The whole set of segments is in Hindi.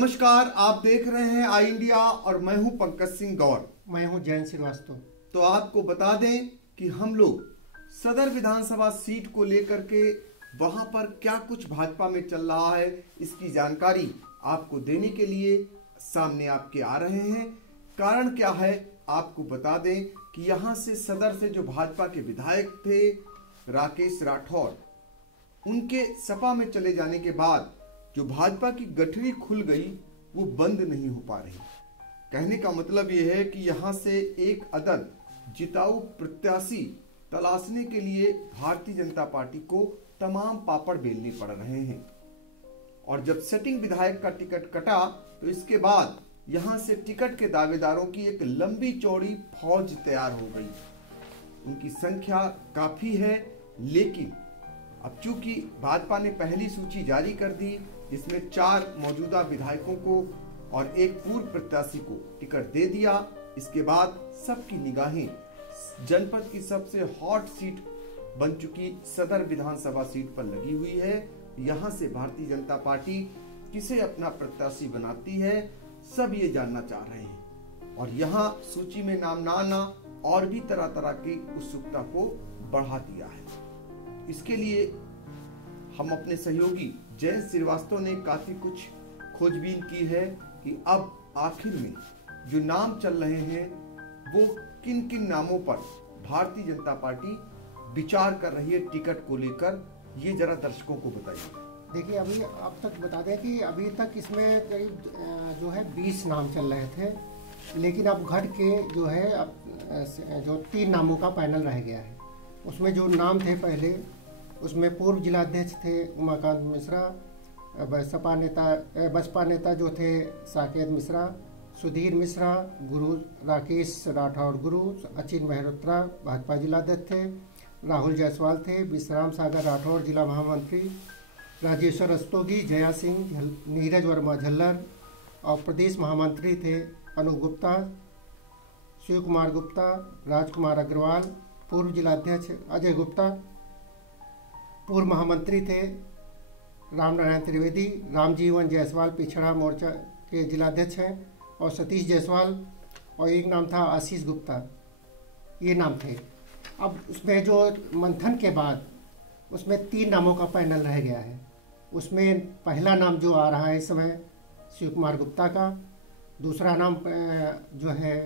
नमस्कार, आप देख रहे हैं आई इंडिया और मैं हूं पंकज सिंह गौर। मैं हूं जयंत श्रीवास्तव। तो आपको बता दें कि हम लोग सदर विधानसभा सीट को लेकर के वहां पर क्या कुछ भाजपा में चल रहा है, इसकी जानकारी आपको देने के लिए सामने आपके आ रहे हैं। कारण क्या है आपको बता दें कि यहां से सदर से जो भाजपा के विधायक थे राकेश राठौर, उनके सपा में चले जाने के बाद जो भाजपा की गठरी खुल गई वो बंद नहीं हो पा रही। कहने का मतलब ये है कि यहां से एक अदद जिताऊ प्रत्याशी तलाशने के लिए भारतीय जनता पार्टी को तमाम पापड़ बेलने पड़ रहे हैं। और जब सिटिंग विधायक का टिकट कटा तो इसके बाद यहां से टिकट के दावेदारों की एक लंबी चौड़ी फौज तैयार हो गई। उनकी संख्या काफी है, लेकिन अब चूंकि भाजपा ने पहली सूची जारी कर दी जिसमें 4 मौजूदा विधायकों को और एक पूर्व प्रत्याशी को टिकट दे दिया, इसके बाद सबकी निगाहें जनपद की सबसे हॉट सीट बन चुकी सदर विधानसभा सीट पर लगी हुई है। यहां से भारतीय जनता पार्टी किसे अपना प्रत्याशी बनाती है, सब ये जानना चाह रहे हैं। और यहां सूची में नाम ना आना और भी तरह तरह की उत्सुकता को बढ़ा दिया है। इसके लिए हम अपने सहयोगी जयंत श्रीवास्तव ने काफी कुछ खोजबीन की है कि अब आखिर में जो नाम चल रहे हैं वो किन किन नामों पर भारतीय जनता पार्टी विचार कर रही है टिकट को लेकर, ये जरा दर्शकों को बताइए। देखिए, अभी अब तक बता दें कि अभी तक इसमें करीब जो है 20 नाम चल रहे थे, लेकिन अब घट के जो है अब जो 3 नामों का पैनल रह गया है। उसमें जो नाम थे पहले, उसमें पूर्व जिलाध्यक्ष थे उमाकांत मिश्रा, बसपा नेता जो थे साकेत मिश्रा, सुधीर मिश्रा, गुरु राकेश राठौर गुरु, अचिन मेहरोत्रा भाजपा जिलाध्यक्ष थे, राहुल जायसवाल थे, विश्राम सागर राठौर जिला महामंत्री, राजेश्वर रस्तोगी, जया सिंह, नीरज वर्मा झल्लर, और प्रदेश महामंत्री थे अनूप गुप्ता, शिव कुमार गुप्ता, राजकुमार अग्रवाल, पूर्व जिलाध्यक्ष अजय गुप्ता, पूर्व महामंत्री थे रामनारायण त्रिवेदी, रामजीवन जायसवाल पिछड़ा मोर्चा के जिलाध्यक्ष हैं, और सतीश जायसवाल, और एक नाम था आशीष गुप्ता। ये नाम थे। अब उसमें जो मंथन के बाद उसमें 3 नामों का पैनल रह गया है। उसमें पहला नाम जो आ रहा है इस समय शिव कुमार गुप्ता का, दूसरा नाम जो है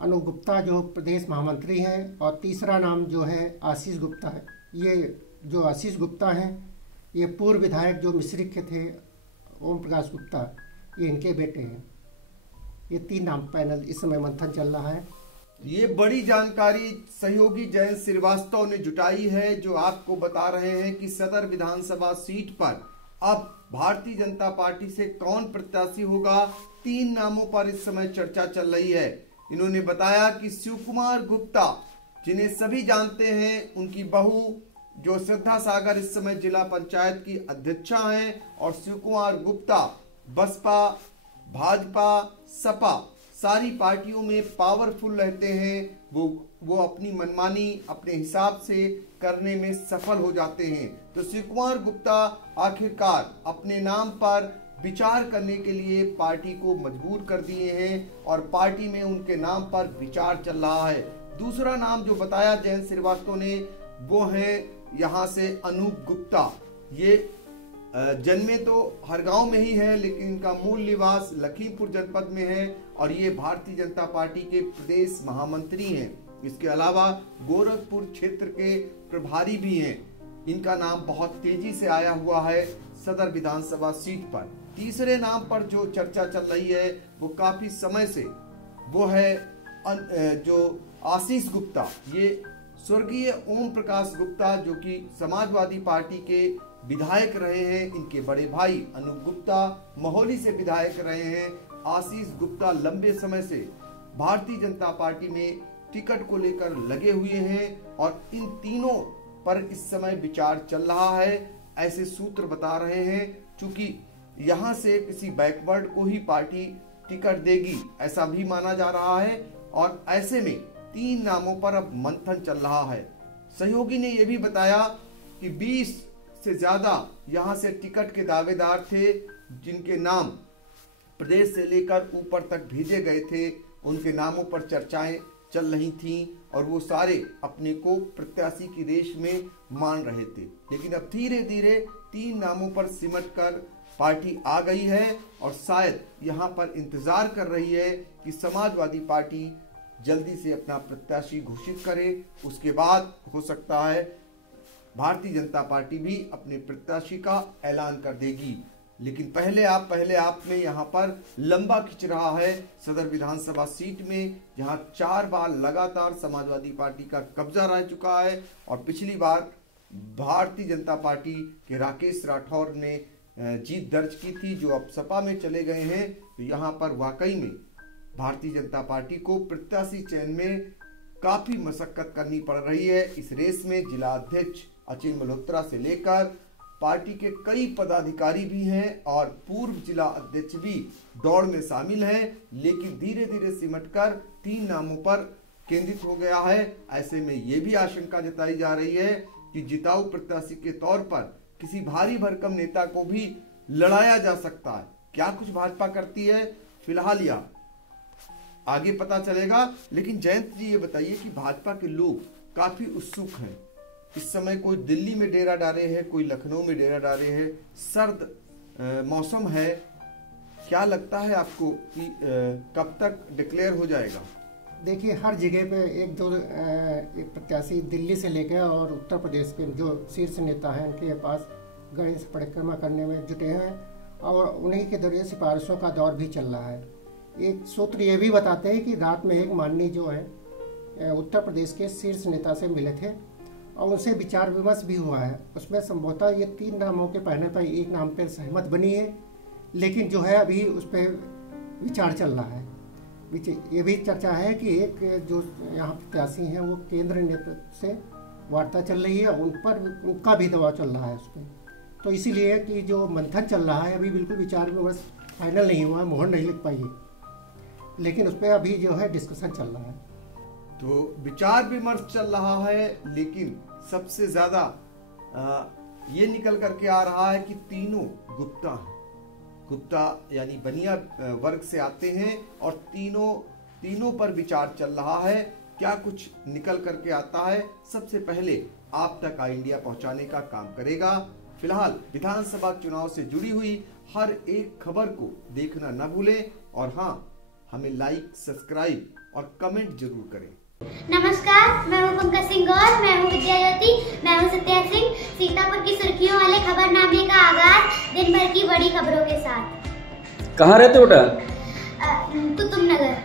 अनूप गुप्ता जो प्रदेश महामंत्री हैं, और तीसरा नाम जो है आशीष गुप्ता है। ये जो आशीष गुप्ता हैं ये पूर्व विधायक जो मिश्रिक के थे ओम प्रकाश गुप्ता, ये इनके बेटे हैं। ये 3 नाम पैनल इस समय मंथन चल रहा है। ये बड़ी जानकारी सहयोगी जयंत श्रीवास्तव ने जुटाई है, जो आपको बता रहे हैं कि सदर विधानसभा सीट पर अब भारतीय जनता पार्टी से कौन प्रत्याशी होगा। 3 नामों पर इस समय चर्चा चल रही है। इन्होंने बताया कि शिव कुमार गुप्ता, जिन्हें सभी जानते हैं, उनकी बहू जो श्रद्धा सागर इस समय जिला पंचायत की अध्यक्षा हैं, और शिव कुमार गुप्ता बसपा, भाजपा, सपा सारी पार्टियों में पावरफुल रहते हैं। वो अपनी मनमानी अपने हिसाब से करने में सफल हो जाते हैं। तो शिव कुमार गुप्ता आखिरकार अपने नाम पर विचार करने के लिए पार्टी को मजबूर कर दिए हैं, और पार्टी में उनके नाम पर विचार चल रहा है। दूसरा नाम जो बताया जयंत श्रीवास्तव ने वो है यहाँ से अनूप गुप्ता। ये जन्मे तो हर गांव में ही है, लेकिन इनका मूल निवास लखीमपुर जनपद में है, और ये भारतीय जनता पार्टी के प्रदेश महामंत्री हैं। इसके अलावा गोरखपुर क्षेत्र के प्रभारी भी हैं। इनका नाम बहुत तेजी से आया हुआ है सदर विधानसभा सीट पर। तीसरे नाम पर जो चर्चा चल रही है वो काफी समय से, वो है जो आशीष गुप्ता। ये स्वर्गीय ओम प्रकाश गुप्ता जो कि समाजवादी पार्टी के विधायक रहे हैं, इनके बड़े भाई अनूप गुप्ता महोली से विधायक रहे हैं। आशीष गुप्ता लंबे समय से भारतीय जनता पार्टी में टिकट को लेकर लगे हुए हैं, और इन तीनों पर इस समय विचार चल रहा है, ऐसे सूत्र बता रहे हैं। चूंकि यहां से किसी बैकवर्ड को ही पार्टी टिकट देगी ऐसा भी माना जा रहा है, और ऐसे में 3 नामों पर अब मंथन चल रहा है। सहयोगी ने यह भी बताया कि 20 से ज्यादा यहां से टिकट के दावेदार थे, जिनके नाम प्रदेश से लेकर ऊपर तक भेजे गए थे, उनके नामों पर चर्चाएं चल रही थीं और वो सारे अपने को प्रत्याशी की रेस में मान रहे थे। लेकिन अब धीरे धीरे 3 नामों पर सिमट कर पार्टी आ गई है और शायद यहाँ पर इंतजार कर रही है कि समाजवादी पार्टी जल्दी से अपना प्रत्याशी घोषित करे। उसके बाद हो सकता है भारतीय जनता पार्टी भी अपने प्रत्याशी का ऐलान कर देगी। लेकिन पहले आप में यहाँ पर लंबा खिंच रहा है सदर विधानसभा सीट में, जहाँ 4 बार लगातार समाजवादी पार्टी का कब्जा रह चुका है और पिछली बार भारतीय जनता पार्टी के राकेश राठौर ने जीत दर्ज की थी, जो अब सपा में चले गए हैं। तो यहाँ पर वाकई में भारतीय जनता पार्टी को प्रत्याशी चयन में काफी मशक्कत करनी पड़ रही है। इस रेस में जिला अध्यक्ष अचिन मल्होत्रा से लेकर पार्टी के कई पदाधिकारी भी हैं और पूर्व जिला अध्यक्ष भी दौड़ में शामिल हैं, लेकिन धीरे धीरे सिमटकर 3 नामों पर केंद्रित हो गया है। ऐसे में ये भी आशंका जताई जा रही है कि जिताऊ प्रत्याशी के तौर पर किसी भारी भरकम नेता को भी लड़ाया जा सकता है। क्या कुछ भाजपा करती है, फिलहाल या आगे पता चलेगा। लेकिन जयंत जी ये बताइए कि भाजपा के लोग काफी उत्सुक हैं इस समय। कोई दिल्ली में डेरा डाले है, कोई लखनऊ में डेरा डाले है, सर्द मौसम है। क्या लगता है आपको कि कब तक डिक्लेयर हो जाएगा? देखिए, हर जगह पे एक प्रत्याशी दिल्ली से लेकर और उत्तर प्रदेश के जो शीर्ष नेता हैं उनके पास गणेश परिक्रमा करने में जुटे हैं और उन्हीं के जरिए सिफारिशों का दौर भी चल रहा है। एक सूत्र ये भी बताते हैं कि रात में एक माननीय जो है उत्तर प्रदेश के शीर्ष नेता से मिले थे और उनसे विचार विमर्श भी हुआ है। उसमें संभवतः ये 3 नामों के पहले पर एक नाम पर सहमत बनी है, लेकिन जो है अभी उस पर विचार चल रहा है। ये भी चर्चा है कि एक जो यहाँ प्रत्याशी हैं वो केंद्र नेतृत्व से वार्ता चल रही है, उन पर उनका भी दबाव चल रहा है उस पर। तो इसीलिए कि जो मंथन चल रहा है अभी बिल्कुल विचार विमर्श फाइनल नहीं हुआ, मोहर नहीं लिख पाई है, लेकिन उस पर अभी जो है डिस्कशन चल रहा है। तो विचार विमर्श चल रहा है, लेकिन सबसे ज्यादा ये निकल करके आ रहा है कि तीनों गुप्ता हैं। गुप्ता यानी बनिया वर्ग से आते हैं और तीनों पर विचार चल रहा है। क्या कुछ निकल करके आता है, सबसे पहले आप तक इंडिया पहुंचाने का काम करेगा। फिलहाल विधानसभा चुनाव से जुड़ी हुई हर एक खबर को देखना न भूलें और हाँ, हमें लाइक, सब्सक्राइब और कमेंट जरूर करें। नमस्कार, मैं हूं पंकज सिंह और मैं हूं विद्या ज्योति। मैं हूं सत्या सिंह। सीतापुर की सुर्खियों वाले खबरनामे का आगाज दिन भर की बड़ी खबरों के साथ। कहाँ रहते हो बेटा? कुतुब नगर।